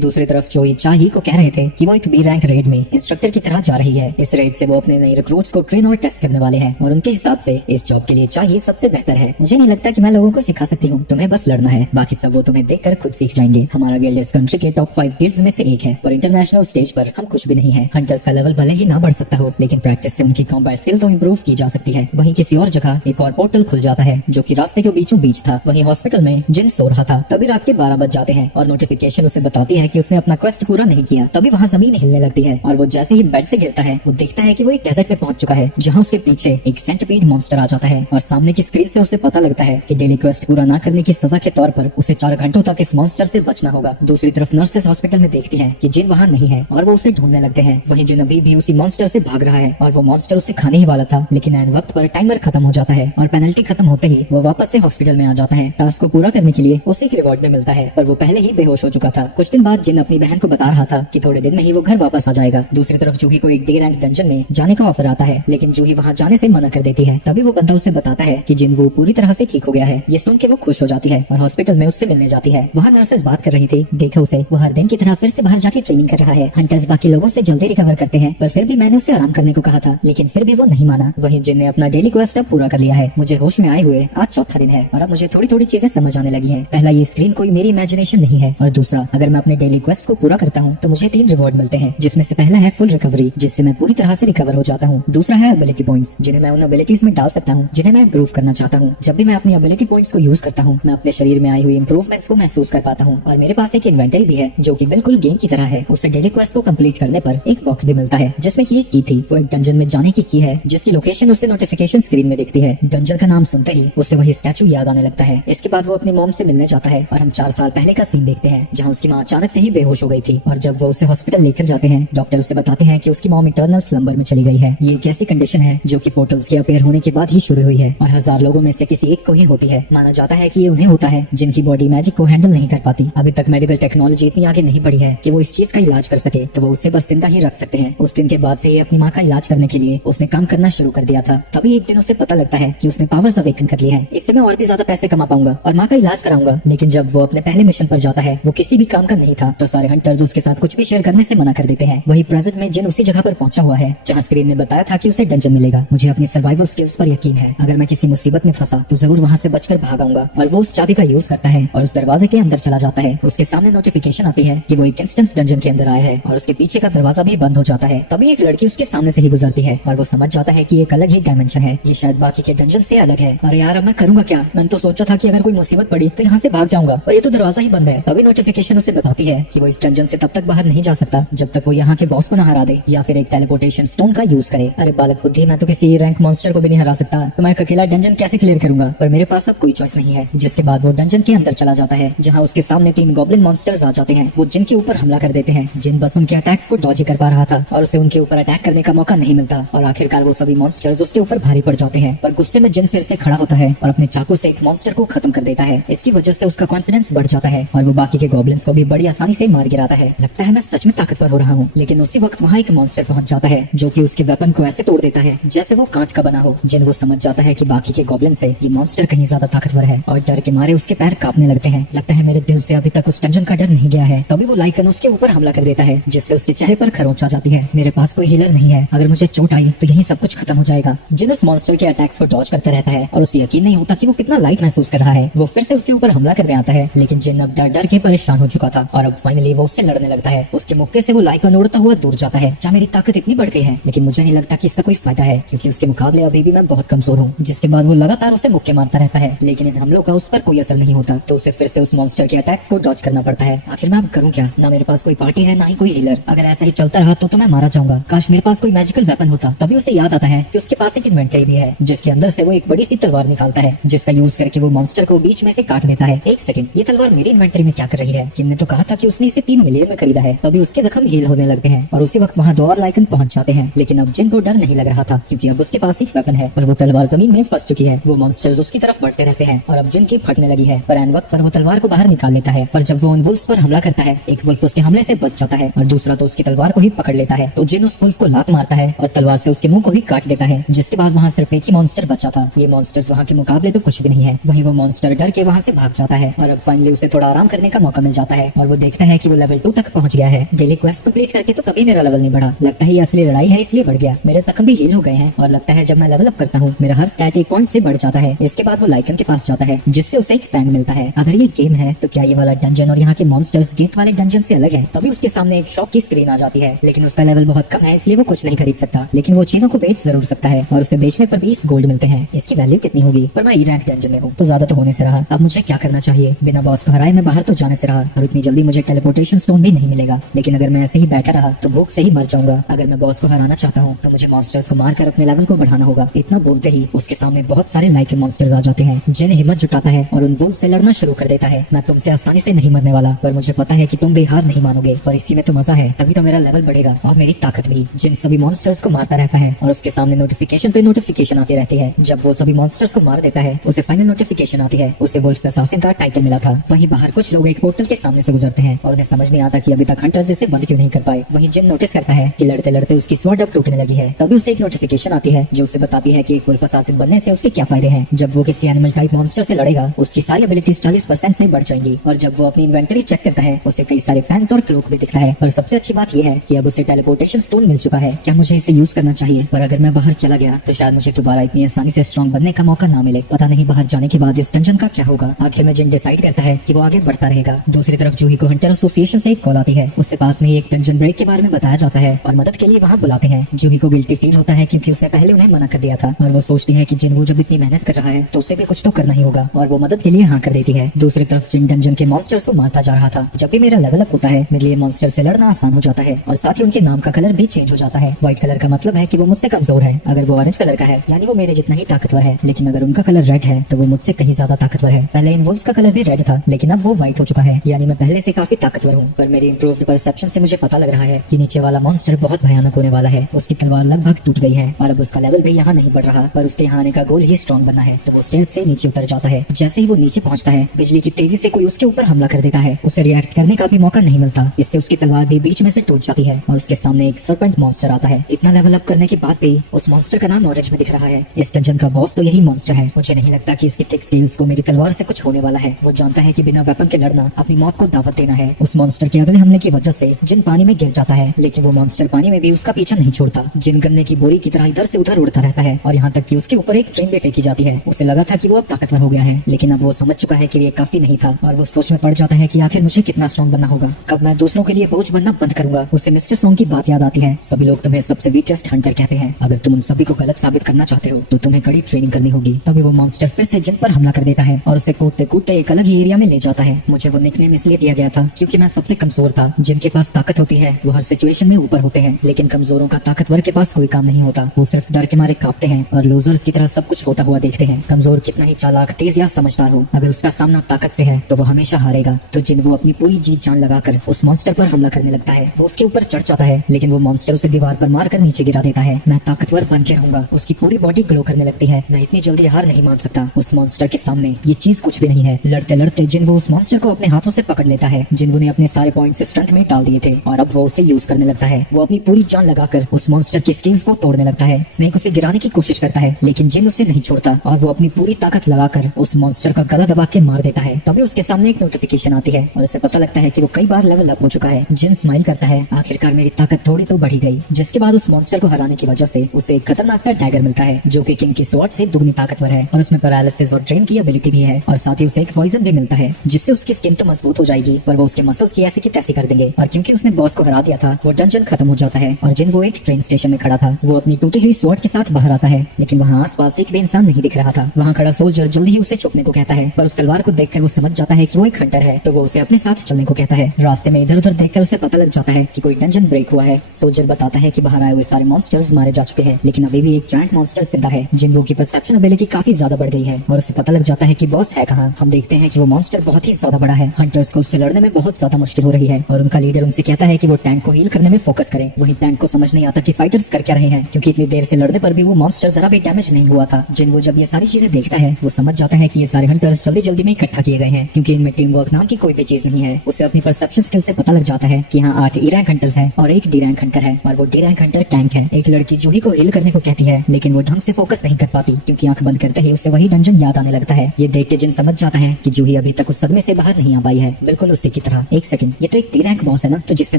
दूसरी तरफ जोई चाही को कह रहे थे कि वो एक बी रैंक रेड में इंस्ट्रक्टर की तरह जा रही है। इस रेड से वो अपने नए रिक्रूट्स को ट्रेन और टेस्ट करने वाले हैं, और उनके हिसाब से इस जॉब के लिए चाही सबसे बेहतर है। मुझे नहीं लगता कि मैं लोगों को सिखा सकती हूँ, तुम्हें बस लड़ना है, बाकी सब वो तुम्हें देखकर खुद सीख जाएंगे। हमारा गिल्ड इस कंट्री के टॉप 5 गिल्ड्स में से एक है, पर इंटरनेशनल स्टेज पर हम कुछ भी नहीं है। हंटर्स का लेवल भले ही ना बढ़ सकता हो, लेकिन प्रैक्टिस से उनकी कॉम्बैट स्किल तो इंप्रूव की जा सकती है। वहीं किसी और जगह एक और पोर्टल खुल जाता है जो कि रास्ते के बीचों बीच था। वहीं हॉस्पिटल में जिन सो रहा था, तभी रात के 12 बज जाते हैं और नोटिफिकेशन उसे बताती है कि उसने अपना क्वेस्ट पूरा नहीं किया। तभी वहाँ जमीन हिलने लगती है और वो जैसे ही बेड से गिरता है वो देखता है कि वो एक डेजर्ट में पहुंच चुका है, जहाँ उसके पीछे एक सेंटिपीड मॉन्स्टर आ जाता है, और सामने की स्क्रीन से उसे पता लगता है कि डेली क्वेस्ट पूरा ना करने की सजा के तौर पर उसे 4 घंटों तक इस मॉन्स्टर से बचना होगा। दूसरी तरफ नर्सेस हॉस्पिटल में देखती हैं कि जिन वहाँ नहीं है और वो उसे ढूंढने लगते हैं। वहीं जिन अभी भी उसी मॉन्स्टर से भाग रहा है, और वो मॉन्स्टर उसे खाने ही वाला था, लेकिन ऐन वक्त पर टाइमर खत्म हो जाता है और पेनल्टी खत्म होते ही वो वापस से हॉस्पिटल में आ जाता है। टास्क को पूरा करने के लिए उसे एक रिवॉर्ड भी मिलता है, पर वो पहले ही बेहोश हो चुका था। कुछ दिन बाद जिन अपनी बहन को बता रहा था कि थोड़े दिन में ही वो घर वापस आ जाएगा। दूसरी तरफ जूही को एक डी रैंक डंजन में जाने का ऑफर आता है, लेकिन जूही वहाँ जाने से मना कर देती है। तभी वो बंदा उसे बताता है कि जिन वो पूरी तरह से ठीक हो गया है। ये सुन के वो खुश हो जाती है और हॉस्पिटल में उससे मिलने जाती है। वहाँ नर्सेस बात कर रही थी, देखा उसे, वो हर दिन की तरह फिर से बाहर जाके ट्रेनिंग कर रहा है। हंटर्स बाकी लोगों से जल्दी रिकवर करते हैं, पर फिर भी मैंने उसे आराम करने को कहा था, लेकिन फिर भी वो नहीं माना। वहीं जिन ने अपना डेली क्वेस्ट अब पूरा कर लिया है। मुझे होश में आए हुए आज चौथा दिन है और अब मुझे थोड़ी थोड़ी चीजें समझ आने लगी हैं। पहला, ये स्क्रीन कोई मेरी इमेजिनेशन नहीं है, और दूसरा, अगर मैं अपने डेली क्वेस्ट को पूरा करता हूँ तो मुझे 3 रिवॉर्ड मिलते हैं, जिसमें से पहला है फुल रिकवरी, जिससे मैं पूरी तरह से रिकवर हो जाता हूँ। दूसरा है एबिलिटी पॉइंट्स, जिन्हें मैं उन एबिलिटीज में डाल सकता हूँ जिन्हें मैं इम्प्रूव करना चाहता हूँ। जब भी मैं अपनी एबिलिटी पॉइंट्स को यूज करता हूँ, मैं अपने शरीर में आई हुई इंप्रूवमेंट्स को महसूस कर पाता हूँ। और मेरे पास एक इन्वेंटरी भी है जो कि बिल्कुल गेम की तरह है। उससे डेली क्वेस्ट को कंप्लीट करने पर एक बॉक्स भी मिलता है जिसमें की एक की थी। वो एक डंजन में जाने की है, जिसकी लोकेशन उसे नोटिफिकेशन स्क्रीन में दिखती है। डंजन का नाम सुनते ही उसे वही स्टैचू याद आने लगता है। इसके बाद वो अपनी मॉम से मिलने जाता है और हम 4 साल पहले का सीन देखते हैं, जहाँ उसकी माँ अचानक से ही बेहोश हो गई थी। और जब वो उसे हॉस्पिटल लेकर जाते हैं, डॉक्टर उसे बताते हैं कि उसकी मॉम इटर्नल स्लंबर में चली गई है। ये एक ऐसी कंडीशन है जो कि पोर्टल्स के अपीयर होने के बाद ही शुरू हुई है, और 1000 लोगों में से किसी एक को ही होती है। माना जाता है कि ये उन्हें होता है जिनकी बॉडी मैजिक को हैंडल नहीं कर पाती। अभी तक मेडिकल टेक्नोलॉजी इतनी आगे नहीं बढ़ी है कि वो इस चीज का इलाज कर सके, तो वो उसे बस जिंदा ही रख सकते हैं। उस दिन के बाद से ये अपनी माँ का इलाज करने के लिए उसने काम करना शुरू कर दिया था। तभी एक दिन उसे पता लगता है कि उसने पावर्स अवेकन कर ली है, इससे मैं और भी ज्यादा पैसे कमा पाऊंगा और माँ का इलाज कराऊंगा। लेकिन जब वो अपने पहले मिशन पर जाता है, वो किसी भी काम का नहीं था, तो सारे हंटर्स उसके साथ कुछ भी शेयर करने से मना कर देते हैं। वही प्रेजेंट में जिन उसी जगह पर पहुंचा हुआ है जहाँ स्क्रीन ने बताया था कि उसे डंजन मिलेगा। मुझे अपनी सर्वाइवल स्किल्स पर यकीन है, अगर मैं किसी मुसीबत में फंसा तो जरूर वहाँ से बचकर भाग आऊंगा। और वो उस चाबी का यूज करता है और उस दरवाजे के अंदर चला जाता है। उसके सामने नोटिफिकेशन आती है कि वो एक इंस्टेंस डंजन के अंदर आया है, और उसके पीछे का दरवाजा भी बंद हो जाता है। तभी एक लड़की उसके सामने से ही गुजरती है और वो समझ जाता है कि एक अलग ही डायमेंशन है, ये शायद बाकी के डंजन से अलग है। अरे यार, अब मैं करूंगा क्या? मैंने तो सोचा था कि अगर कोई मुसीबत पड़ी तो यहाँ से भाग जाऊंगा, पर ये तो दरवाजा ही बंद है। तभी नोटिफिकेशन उसे बताती है कि वो इस डंजन से तब तक बाहर नहीं जा सकता जब तक वो यहाँ के बॉस को न हरा दे या फिर एक टेलीपोर्टेशन स्टोन का यूज करे। अरे बालक बुद्धि, मैं तो किसी रैंक मॉन्स्टर को भी नहीं हरा सकता, तो मैं अकेला डंजन कैसे क्लियर करूंगा? पर मेरे पास अब कोई चॉइस नहीं है। जिसके बाद वो डंजन के अंदर चला जाता है, जहाँ उसके सामने 3 गॉब्लिन मॉन्स्टर्स आ जाते हैं। वो जिन के ऊपर हमला कर देते हैं। जिन बस उनके अटैक्स को डॉज कर पा रहा था और उसे उनके ऊपर अटैक करने का मौका नहीं मिलता, और आखिरकार वो सभी मॉन्स्टर्स उसके ऊपर भारी पड़ जाते हैं। पर गुस्से में जिन फिर से खड़ा होता है और अपने चाकू से एक मॉन्स्टर को खत्म कर देता है। इसकी वजह से उसका कॉन्फिडेंस बढ़ जाता है और वो बाकी के गॉब्लिन्स को भी बड़ी आसानी से मार गिराता है। लगता है मैं सच में ताकतवर हो रहा हूँ। लेकिन उसी वक्त वहाँ एक मॉन्स्टर पहुंच जाता है जो कि उसके वेपन को ऐसे तोड़ देता है जैसे वो कांच का बना हो। जिन वो समझ जाता है कि बाकी के गॉब्लिन से ये मॉन्स्टर कहीं ज्यादा ताकतवर है, और डर के मारे उसके पैर कांपने लगते हैं। लगता है मेरे दिल से अभी तक उस डंजन का डर नहीं गया है। तभी वो लाइकन उसके ऊपर हमला कर देता है, जिससे उसके चेहरे पर खरोंच आ जाती है। मेरे पास कोई हीलर नहीं है, अगर मुझे चोट आई तो यही सब कुछ खत्म हो जाएगा। जिन उस मॉन्स्टर के अटैक्स को डॉज करता रहता है और उसे यकीन नहीं होता कि वो कितना लाइट महसूस कर रहा है। वो फिर से उसके ऊपर हमला करने आता है, लेकिन जिन अब डर डर के परेशान हो चुका था और अब फाइनली वो उससे लड़ने लगता है। उसके मुक्के से वो लाइकन उड़ता हुआ दूर जाता है। क्या मेरी ताकत इतनी बढ़ गई है? लेकिन मुझे नहीं लगता कि इसका कोई फायदा है, क्योंकि उसके मुकाबले अभी भी मैं बहुत कमजोर हूँ। जिसके बाद वो लगातार उसे मुक्के मारता रहता है, लेकिन इन हमलों का उस पर कोई असर नहीं होता। तो उसे फिर से उस मॉन्स्टर के अटैक्स को डॉज करना पड़ता है। आखिर मैं अब करूँ क्या? ना मेरे पास कोई पार्टी है, ना ही कोई हीलर। अगर ऐसा ही चलता रहा तो मैं मारा जाऊंगा। काश मेरे पास कोई मैजिकल वेपन होता। तभी उसे याद आता है कि उसके पास एक इन्वेंटरी भी है, जिसके अंदर से वो एक बड़ी सी तलवार निकालता है, जिसका यूज करके वो मॉन्स्टर को बीच में से काट देता है। एक सेकंड, ये तलवार मेरी इन्वेंटरी में क्या कर रही है? किम ने तो कहा था कि उसने इसे उसे 3 मिलियन में खरीदा है, तभी उसके जख्म हील होने लगते हैं और उसी वक्त वहाँ 2 और लाइकन पहुंच जाते हैं। लेकिन अब जिन को डर नहीं लग रहा था क्योंकि अब उसके पास एक वेपन है और वो तलवार जमीन में फंस चुकी है। वो मॉन्स्टर्स उसकी तरफ बढ़ते रहते हैं और अब जिन की फटने लगी है, पर एन वक्त पर वो तलवार को बाहर निकाल लेता है। पर जब वो उन वुल्फ्स पर हमला करता है, एक वुल्फ उसके हमले से बच जाता है और दूसरा तो उसकी तलवार को ही पकड़ लेता है। तो जिन उस वुल्फ को लात मारता है और तलवार से उसके मुंह को ही काट देता है, जिसके बाद वहाँ सिर्फ एक ही मॉन्स्टर बचा था। ये मॉन्स्टर्स वहाँ के मुकाबले तो कुछ भी नहीं है। वहीं वो मॉन्स्टर डर के वहाँ से भाग जाता है और अब फाइनली उसे थोड़ा आराम करने का मौका मिल जाता है और वो देखता है कि वो लेवल 2 तक पहुंच गया है। डेली क्वेस्ट कंप्लीट करके तो कभी मेरा लेवल नहीं बढ़ा, लगता है ये असली लड़ाई है इसलिए बढ़ गया। मेरे जख्म भी हील हो गए हैं और लगता है जब मैं लेवल अप करता हूँ मेरा हर स्टैट 1 पॉइंट से बढ़ जाता है। इसके बाद वो लाइकन के पास जाता है जिससे उसे एक फैंग मिलता है। अगर ये गेम है तो क्या ये वाला डंजन और यहाँ के मॉन्स्टर्स गेट वाले डंजन से अलग है? तभी उसके सामने एक शॉप की स्क्रीन आ जाती है, लेकिन उसका लेवल बहुत कम है इसलिए वो कुछ नहीं खरीद सकता, लेकिन वो चीजों को बेच जरूर सकता है और उसे बेचने पर 20 गोल्ड मिलते हैं। इसकी वैल्यू कितनी होगी? पर मैं ई रैंक डंजन में हूँ तो ज्यादा तो होने से रहा। अब मुझे क्या करना चाहिए? बिना बॉस को हराए मैं बाहर तो जाने से रहा और इतनी जल्दी मुझे टेलीपोर्टेशन स्टोन भी नहीं मिलेगा, लेकिन अगर मैं ऐसे ही बैठा रहा तो भूख से ही मर जाऊंगा। अगर मैं बॉस को हराना चाहता हूँ तो मुझे मॉन्स्टर्स को मारकर अपने लेवल को बढ़ाना होगा। इतना बोलते ही उसके सामने बहुत सारे लाइकन मॉन्स्टर्स आ जाते हैं। जिन हिम्मत जुटाता है और उन वुल्फ से लड़ना शुरू कर देता है। मैं तुमसे आसानी से नहीं मरने वाला, पर मुझे पता है कि तुम भी हार नहीं मानोगे और इसी में तो मजा है, तभी तो मेरा लेवल बढ़ेगा और मेरी ताकत भी। जिन सभी मॉन्स्टर्स को मारता रहता है और उसके सामने नोटिफिकेशन पे नोटिफिकेशन आती रहती है। जब वो सभी मॉन्स्टर्स को मार देता है उसे फाइनल नोटिफिकेशन आती है, उसे वुल्फ असैसिन का टाइटल मिला था। वहीं बाहर कुछ लोग एक पोर्टल के सामने से गुजरते हैं और उन्हें समझ नहीं आता कि अभी तक हंटर्स इसे बंद क्यों नहीं कर पाए। वहीं जिन नोटिस करता है कि लड़ते लड़ते उसकी स्वॉर्ड अब टूटने लगी है, तभी उसे एक नोटिफिकेशन आती है जो उसे बताती है कि एक वुल्फ असैसिन बनने से उसके क्या फायदे हैं। जब वो किसी एनिमल टाइप मॉन्स्टर से लड़ेगा उसकी सारी एबिलिटीज 40% से बढ़ जाएंगी और जब वो अपनी इन्वेंटरी चेक करता है उसे कई सारे फैंस और क्लोक भी दिखता है। पर सबसे अच्छी बात यह है कि अब उसे टेलीपोर्टेशन स्टोन मिल चुका है। क्या मुझे इसे यूज करना चाहिए? पर अगर मैं बाहर चला गया तो शायद मुझे दोबारा इतनी आसानी से स्ट्रॉन्ग बनने का मौका ना मिले। पता नहीं बाहर जाने के बाद इस डंजन का क्या होगा। आखिर में जिन डिसाइड करता है कि वो आगे बढ़ता रहेगा। दूसरी तरफ जूही को हंटर एसोसिएशन से एक कॉल आती है। उससे पास में ही एक डंजन ब्रेक के बारे में बताया जाता है और मदद के लिए वहाँ बुलाते हैं। जूही को गिल्टी फील होता है क्योंकि उसने पहले उन्हें मना कर दिया था और वो सोचती है कि जिन वो जब इतनी मेहनत कर रहा है तो उसे भी कुछ तो करना ही होगा और वो मदद के लिए हाँ कर देती है। दूसरी तरफ जिन डंजन के मॉन्स्टर्स को मारता जा रहा था। जब भी मेरा लेवल अप होता है मेरे लिए मॉन्स्टर से लड़ना आसान हो जाता है और साथ ही उनके नाम का कलर भी चेंज हो जाता है। व्हाइट कलर का मतलब है कि वो मुझसे कमजोर है, अगर वो ऑरेंज कलर का है यानी वो मेरे जितना ही ताकतवर है, लेकिन अगर उनका कलर रेड है तो वो मुझसे कहीं ज्यादा ताकतवर है। पहले इन वुल्फ्स का कलर भी रेड था लेकिन अब वो व्हाइट हो चुका है, यानी मैं पहले से काफी ताकतवर हूँ। पर मेरी इंप्रूव्ड परसेप्शन से मुझे पता लग रहा है कि नीचे वाला मॉन्स्टर बहुत भयानक होने वाला है। उसकी तलवार लगभग टूट गई है और अब उसका लेवल भी यहाँ नहीं बढ़ रहा, पर उसके यहाँ आने का गोल ही स्ट्रॉन्ग बनना है। तो वो स्टेज से नीचे उतर जाता है। जैसे ही वो नीचे पहुंचता है बिजली की तेजी से कोई उसके ऊपर हमला कर देता है। उसे रिएक्ट करने का भी मौका नहीं मिलता, इससे उसकी तलवार भी बीच में से टूट जाती है और उसके सामने एक सर्पेंट मॉन्स्टर आता है। इतना लेवल अप करने के बाद भी उस मॉन्स्टर का नाम ऑरेंज में दिख रहा है। इस डंजन का बॉस तो यही मॉन्स्टर है। मुझे नहीं लगता कि इसकी थिक स्किल्स को मेरी तलवार से कुछ होने वाला है। वो जानता है कि बिना वेपन के लड़ना अपनी मौत को दावत देना है। उस मॉन्स्टर के अगले हमले की वजह से जिन पानी में गिर जाता है, लेकिन वो मॉन्स्टर पानी में भी उसका पीछा नहीं छोड़ता। जिन गन्ने की बोरी की तरह इधर से उधर उड़ता रहता है और यहाँ तक कि उसके ऊपर एक ट्रेन भी फेंकी जाती है। उसे लगा था कि वो अब ताकतवर हो गया है, लेकिन अब वो समझ चुका है कि ये काफी नहीं था और वो सोच में पड़ जाता है कि आखिर मुझे कितना स्ट्रॉन्ग बनना होगा, कब मैं दूसरों के लिए बोझ बनना बंद करूंगा। उसे मिस्टर सॉन्ग की बात याद आती है। सभी लोग तुम्हें सबसे वीकेस्ट हंटर कहते हैं। अगर तुम उन सभी को गलत साबित करना चाहते हो तो तुम्हें कड़ी ट्रेनिंग करनी होगी। तभी वो मॉन्स्टर फिर से जिन पर हमला कर देता है और उसे कूदते कूदते एक अलग ही एरिया में ले जाता है। मुझे वो निकनेम इसलिए दिया गया था क्योंकि मैं सबसे कमजोर था। जिनके पास ताकत होती है वो हर सिचुएशन में ऊपर होते हैं, लेकिन कमजोरों का ताकतवर के पास कोई काम नहीं होता। वो सिर्फ डर के मारे कांपते हैं और लूजर्स की तरह सब कुछ होता हुआ देखते हैं। कमजोर कितना ही चालाक, तेज या समझदार हो, अगर उसका सामना ताकत से है तो वो हमेशा हारेगा। तो जिन वो अपनी पूरी जीत जान लगाकर उस मॉन्स्टर पर हमला करने लगता है। वो उसके ऊपर चढ़ जाता है लेकिन वो मॉन्स्टर उसे दीवार पर मारकर नीचे गिरा देता है। मैं ताकतवर बन के रहूंगा। उसकी पूरी बॉडी ग्लो करने लगती है। मैं इतनी जल्दी हार नहीं मान सकता। उस मॉन्स्टर के सामने ये चीज कुछ भी नहीं है। लड़ते लड़ते जिन वो उस मॉन्स्टर को अपने हाथों से पकड़ लेता है। जिन वो ने अपने सारे पॉइंट्स स्ट्रेंथ में डाल दिए थे और अब वो उसे यूज करने लगता है। वो अपनी पूरी जान लगाकर उस मॉन्स्टर की स्किल्स को तोड़ने लगता है। स्नेक उसे गिराने की कोशिश करता है लेकिन जिन उसे नहीं छोड़ता और वो अपनी पूरी ताकत लगाकर उस मॉन्स्टर का गला दबा के मार देता है। तभी उसके सामने एक नोटिफिकेशन आती है और उसे पता लगता है कि वो कई बार लेवल अप हो चुका है। जिन स्माइल करता है, आखिरकार मेरी ताकत थोड़ी तो बढ़ी गई। जिसके बाद उस मॉन्स्टर को हराने की वजह से उसे एक खतरनाक सा डैगर मिलता है जो कि किंग की स्वॉर्ड से दुगनी ताकतवर है और उसमें पैरालिसिस और ड्रेन की एबिलिटी भी है और साथ ही उसे एक पॉइजन भी मिलता है जिससे उसकी स्किन तो मजबूत हो जाएगी पर वो उसके मसल्स की ऐसी की तैसी कर देंगे। और क्योंकि उसने बॉस को हरा दिया था वो डंजन खत्म हो जाता है और जिन वो एक ट्रेन स्टेशन में खड़ा था। वो अपनी टूटी हुई स्वॉर्ड के साथ बाहर आता है लेकिन वहाँ आसपास एक भी इंसान नहीं दिख रहा था। वहाँ खड़ा सोल्जर जल्दी ही उसे छुपने को कहता है पर उस तलवार को देखकर वो समझ जाता है कि वो एक हंटर है तो वो उसे अपने साथ चलने को कहता है। रास्ते में इधर उधर देखकर उसे पता लग जाता है कि कोई डंजन ब्रेक हुआ है। सोल्जर बताता है कि बाहर आए हुए सारे मॉन्स्टर्स मारे जा चुके हैं लेकिन अभी भी एक जायंट मॉन्स्टर जिंदा है। जिन की परसेप्शन एबिलिटी काफी ज्यादा बढ़ गई है और उसे पता लग जाता है कि बॉस है कहाँ। हम देखते हैं कि वो मॉन्स्टर बहुत ही ज्यादा बड़ा है। हंटर्स को उससे लड़ने में बहुत ज्यादा मुश्किल हो रही है और उनका लीडर उनसे कहता है कि वो टैंक को हील करने में फोकस करें। वहीं टैंक को समझ नहीं आता कि फाइटर्स कर क्या रहे हैं, क्योंकि इतनी देर से लड़ने पर भी वो मॉन्स्टर जरा भी डैमेज नहीं हुआ था। जिन जब ये सारी चीजें देखता है वो समझ जाता है कि ये सारे हंटर्स जल्दी जल्दी में इकट्ठा किए गए हैं, क्योंकि इनमें टीम वर्क नाम की कोई भी चीज नहीं है। उसे अपनी परसेप्शन स्किल से पता लग जाता है कि यहाँ 8 ई रैंक हंटर्स हैं और एक डी रैंक हंटर है, और वो डी रैंक हंटर टैंक है। एक लड़की जूही को हील करने को कहती है, लेकिन वो ढंग से फोकस नहीं कर पाती, क्योंकि आंख बंद करते ही उसे वही डंजन याद आने लगता है। ये देख के जिन समझ जाता है कि जूही अभी तक उस सदमे से बाहर नहीं आ पाई है, बिल्कुल उसी की तरह। एक सेकंड, ये तो एक डी रैंक बॉस है ना, तो जिससे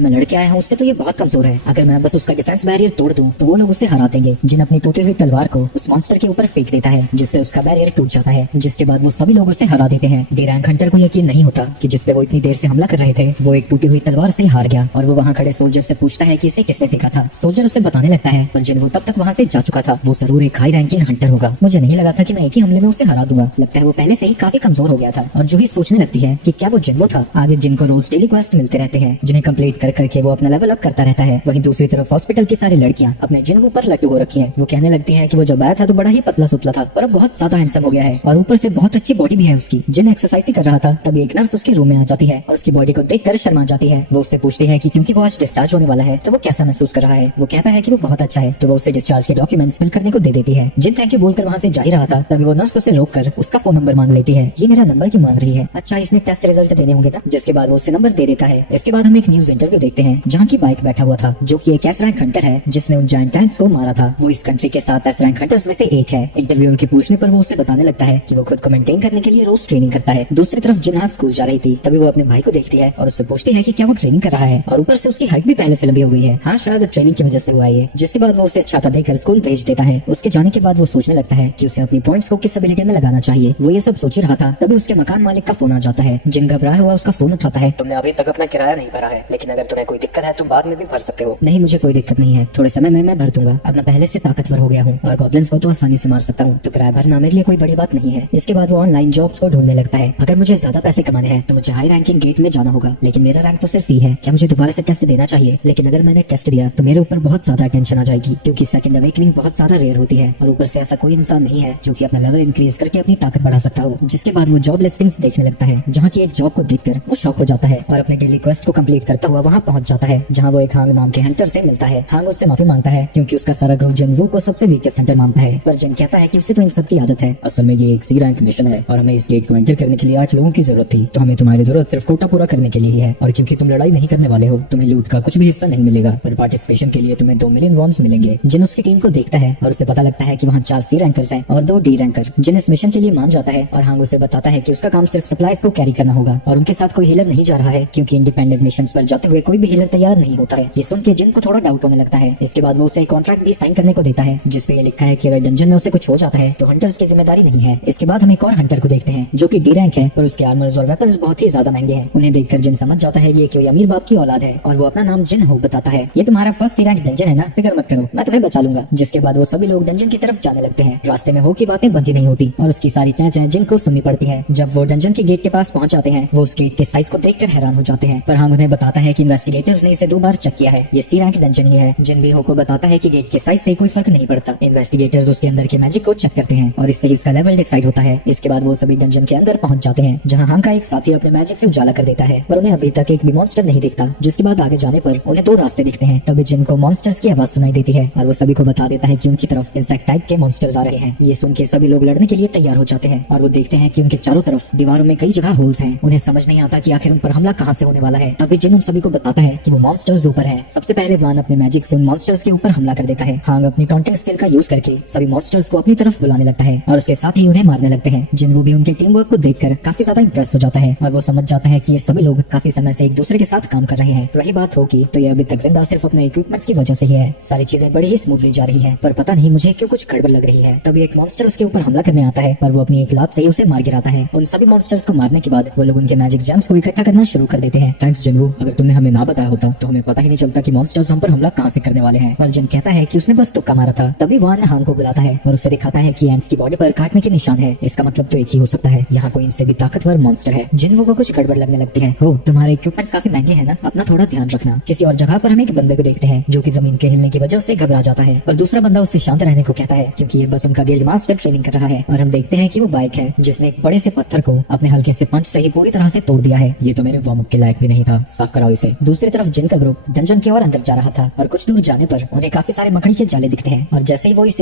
मैं लड़के आया हूँ उससे तो ये बहुत कमजोर है। अगर मैं बस उसका डिफेंस बैरियर तोड़ दूं तो वो लोग उसे हरा देंगे। जिन अपनी टूटी हुई तलवार को उस मॉन्स्टर के ऊपर फेंक देता है, जिससे उसका बैरियर टूट जाता है, जिसके बाद वो सभी लोग उसे हरा देते हैं। डी रैंक हंटर को यकीन नहीं होता कि जिसपे वो इतनी देर से हमला कर रहे थे वो एक टूटी हुई तलवार से हार गया, और वो वहाँ खड़े सोल्जर से पूछता है कि इसे किसने फेंका था। सोल्जर उसे बताने लगता है, पर जिन वो तब तक वहाँ से जा चुका था, वो जरूर एक हाई रैंकिंग हंटर होगा। मुझे नहीं लगा था कि मैं एक ही हमले में उसे हरा दूंगा। लगता है वो पहले से ही काफी कमजोर हो गया था। और जूही सोचने लगती है कि क्या वो जिन्वो था। आगे जिनको रोज डेली क्वेस्ट मिलते रहते हैं, जिन्हें कंप्लीट कर करके वो अपना लेवल अप करता रहता है। वहीं दूसरी तरफ हॉस्पिटल की सारी लड़कियां अपने जिन्वो पर लट्टू हो रखी है। वो कहने लगती है कि वो जब आया था तो बड़ा ही पतला सुतला था, पर अब बहुत ज्यादा हैंडसम हो गया है, और ऊपर से बहुत अच्छी बॉडी भी है उसकी। जिन एक्सरसाइज ही कर रहा था तभी एक नर्स उसके रूम में आ जाती है और उसकी बॉडी को देखकर शर्मा जाती है। वो उससे पूछती है कि क्योंकि वो आज डिस्चार्ज होने वाला है तो वो कैसा महसूस कर रहा है। वो कहता है कि वो बहुत अच्छा है, तो वो उसे डिस्चार्ज के डॉक्यूमेंट्स फिल करने को दे देती है। जिन थैंक यू बोलकर वहाँ से जा ही रहा था तभी वो नर्स उसे रोककर उसका फोन नंबर मांग लेती है। ये मेरा नंबर क्यों मांग रही है? अच्छा, इसने टेस्ट रिजल्ट देने होंगे ना। जिसके बाद वो उसे नंबर दे देता है। इसके बाद हम एक न्यूज इंटरव्यू देखते हैं जहाँ की बाइक बैठा हुआ था, जो कि एक एस रैंक हंटर है जिसने उन जायंट टैंक्स को मारा था। वो इस कंट्री के 7 एस रैंक हंटर्स में से एक है। इंटरव्यूअर के पूछने पर वो उसे बताने लगता है कि वो खुद को मेंटेन करने के लिए रोज ट्रेनिंग करता है। दूसरी तरफ जिन्हा स्कूल जा रही थी तभी वो अपने भाई को देखती है और उससे पूछती है कि क्या वो ट्रेनिंग कर रहा है, और ऊपर से उसकी हाइट भी पहले से लंबी हो गई है। हाँ, शायद ट्रेनिंग की वजह से हुआ है। जिसके बाद वो उसे छाता देकर स्कूल भेज देता है। उसके जाने के बाद वो सोचने लगता है कि उसे अपनी पॉइंट्स को किस एबिलिटी में लगाना चाहिए। वो ये सब सोच रहा था तभी उसके मकान मालिक का फोन आ जाता है। जिन घबराया हुआ उसका फोन उठाता है। तुमने अभी तक अपना किराया नहीं भरा है, लेकिन अगर तुम्हें कोई दिक्कत है तो बाद में भी भर सकते हो। नहीं, मुझे कोई दिक्कत नहीं है, थोड़े समय में मैं भर दूंगा। अब मैं पहले से ताकतवर हो गया हूँ और गॉब्लिन्स को तो आसानी से मार सकता हूँ, तो किराया भरना मेरे लिए कोई बड़ी बात नहीं है। इसके बाद वो ऑनलाइन जॉब्स को ढूंढने लगता है। अगर मुझे ज्यादा पैसे कमाने हैं तो मुझे हाई रैंकिंग गेट में जाना होगा, लेकिन मेरा रैंक तो सिर्फ ही है। क्या मुझे दोबारा से टेस्ट देना चाहिए? लेकिन अगर मैंने टेस्ट दिया तो मेरे ऊपर बहुत ज्यादा टेंशन आ जाएगी, क्योंकि सेकंड अवेकनिंग बहुत ज्यादा रेयर होती है, और ऊपर से ऐसा कोई इंसान नहीं है जो कि अपना लेवल इंक्रीज करके अपनी ताकत बढ़ा सकता हो। जिसके बाद वो जॉब लिस्टिंग्स देखने लगता है, जहाँ की एक जॉब को देखकर वो शॉक हो जाता है और अपने डेली क्वेस्ट को कंप्लीट करता हुआ वहाँ पहुंच जाता है, जहाँ वो एक हांग नाम के हंटर से मिलता है। हांग उससे माफी मांगता है क्योंकि उसका सारा ग्रुप जिनवू को सबसे वीकेस्ट हंटर मानता है, पर जिन कहता है कि उसे तो इन सब की आदत है। असल में ये एक सी रैंक मिशन है और हमें इस गेट को एंटर करने के लिए 8 लोगों की जरूरत थी, तो हमें तुम्हारी जरूरत सिर्फ कोटा पूरा करने के लिए ही है। और क्योंकि तुम लड़ाई नहीं करने वाले हो, तुम्हें लूट का कुछ भी हिस्सा नहीं मिलेगा, पर पार्टिसिपेशन के लिए तुम्हें 2 मिलियन वॉन्स मिलेंगे। जिन उसकी टीम को देखता है और उसे पता लगता है कि वहाँ 4 सी रैंकर्स हैं और 2 डी रैंकर। जिन इस मिशन के लिए मान जाता है और हांग उसे बताता है कि उसका काम सिर्फ सप्लाईज को कैरी करना होगा और उनके साथ कोई हीलर नहीं जा रहा है, क्योंकि इंडिपेंडेंट मिशंस पर जाते हुए कोई भी हीलर तैयार नहीं होता है। ये सुन के जिन को थोड़ा डाउट होने लगता है। इसके बाद वो उसे कॉन्ट्रैक्ट भी साइन करने को देता है, जिसपे ये लिखा है कि अगर डंजन में उसे कुछ हो जाता है तो हंटर्स की जिम्मेदारी नहीं है। इसके बाद हम एक और हंटर को देखते हैं जो कि डी रैंक है, पर उसके आर्मर्स और वेपन्स बहुत ही ज्यादा महंगे हैं। उन्हें देखकर जिन समझ जाता है ये कोई अमीर बाप की औलाद है, और वो अपना नाम जिन हो बताता है। ये तुम्हारा फर्स्ट सी रैंक डंजन है ना, फिक्र मत करो, मैं तुम्हें बचा लूंगा। जिसके बाद वो सभी लोग डंजन की तरफ जाने लगते हैं। रास्ते में हो की बातें बनती नहीं होती और उसकी सारी चैं जिन को सुननी पड़ती है। जब वो डंजन के गेट के पास पहुंच जाते हैं, वो उस गेट के साइज को देखकर हैरान हो जाते हैं, पर हम उन्हें बताता है कि इन्वेस्टिगेटर्स ने इसे 2 बार चेक किया है, ये सी रैंक डंजन ही है। जिन भी हो को बताता है कि गेट के साइज से कोई फर्क नहीं पड़ता। इन्वेस्टिगेटर्स उसके अंदर के मैजिक को चेक करते हैं और इससे इसका लेवल डिसाइड होता है। इसके बाद वो सभी डंजन के अंदर पहुंच जाते हैं, जहां हांग का एक साथी अपने मैजिक से उजाला कर देता है, पर उन्हें अभी तक एक भी मॉन्स्टर नहीं दिखता। जिसके बाद आगे जाने पर उन्हें 2 रास्ते दिखते हैं। तभी जिन को मॉन्स्टर्स की आवाज सुनाई देती है और वो सभी को बता देता है कि उनकी तरफ इंसेक्ट टाइप के मॉन्स्टर्स आ रहे हैं। ये सुन के सभी लोग लड़ने के लिए तैयार हो जाते हैं और वो देखते हैं कि उनके चारों तरफ दीवारों में कई जगह होल्स हैं। उन्हें समझ नहीं आता कि आखिर उन पर हमला कहां से होने वाला है। तभी जिन उन सभी को बताता है कि वो मॉन्स्टर्स ऊपर हैं। सबसे पहले वान अपने मैजिक से उन मॉन्स्टर्स के ऊपर हमला कर देता है। हांग अपनी टॉन्टिंग स्किल का यूज करके सभी मॉन्स्टर्स को अपनी तरफ बुलाने लगता है और उसके साथ ही उन्हें मारने लगते हैं। जिन वो भी उनके टीम वर्क को देखकर काफी ज्यादा इंप्रेस हो जाता है और वो समझ जाता है कि ये सभी लोग काफी समय से एक दूसरे के साथ काम कर रहे हैं। रही बात हो की तो ये अभी तक जिंदा सिर्फ अपने इक्विपमेंट्स की वजह से ही है। सारी चीजें बड़ी ही स्मूथली जा रही है, पर पता नहीं मुझे क्यों कुछ गड़बड़ लग रही है। तभी एक मॉन्स्टर उसके ऊपर हमला करने आता है, पर वो अपनी एक लात से ही उसे मार गिराता है। उन सभी मॉन्स्टर्स को मारने के बाद वो लोग उनके मैजिक जेम्स को इकट्ठा करना शुरू कर देते हैं। थैंक्स जिनवू, अगर तुमने हमें ना बताया होता तो हमें पता ही नहीं चलता कि मॉन्स्टर्स हम पर हमला कहां से करने वाले हैं। पर जिन कहता है कि उसने बस तुक्का मारा था। तभी वान हांग को बुलाता है और उसे दिखाता है कि एंट्स की बॉडी पर काटने के निशान है। इसका मतलब तो एक ही हो सकता है, यहाँ कोई इनसे भी ताकतवर मॉन्स्टर है। जिन को कुछ गड़बड़ लगने लगती है। हो, तुम्हारे इक्विपमेंट्स काफी महंगे हैं ना, अपना थोड़ा ध्यान रखना। किसी और जगह पर हम एक बंदे को देखते हैं जो कि जमीन के हिलने की वजह से घबरा जाता है, पर दूसरा बंदा उससे शांत रहने को कहता है क्योंकि ये बस उनका गिल्ड मास्टर ट्रेनिंग कर रहा है। और हम देखते हैं कि वो बाइक है जिसने एक बड़े से पत्थर को अपने हल्के से पंच से ही पूरी तरह से तोड़ दिया है। ये तो मेरे मेरे वार्म अप के लायक भी नहीं था, साफ कराओ इसे। दूसरी तरफ जिन का ग्रुप डंजन की ओर अंदर जा रहा था और कुछ दूर जाने पर उन्हें काफी सारे मकड़ी के जाले दिखते हैं और जैसे ही वो इसे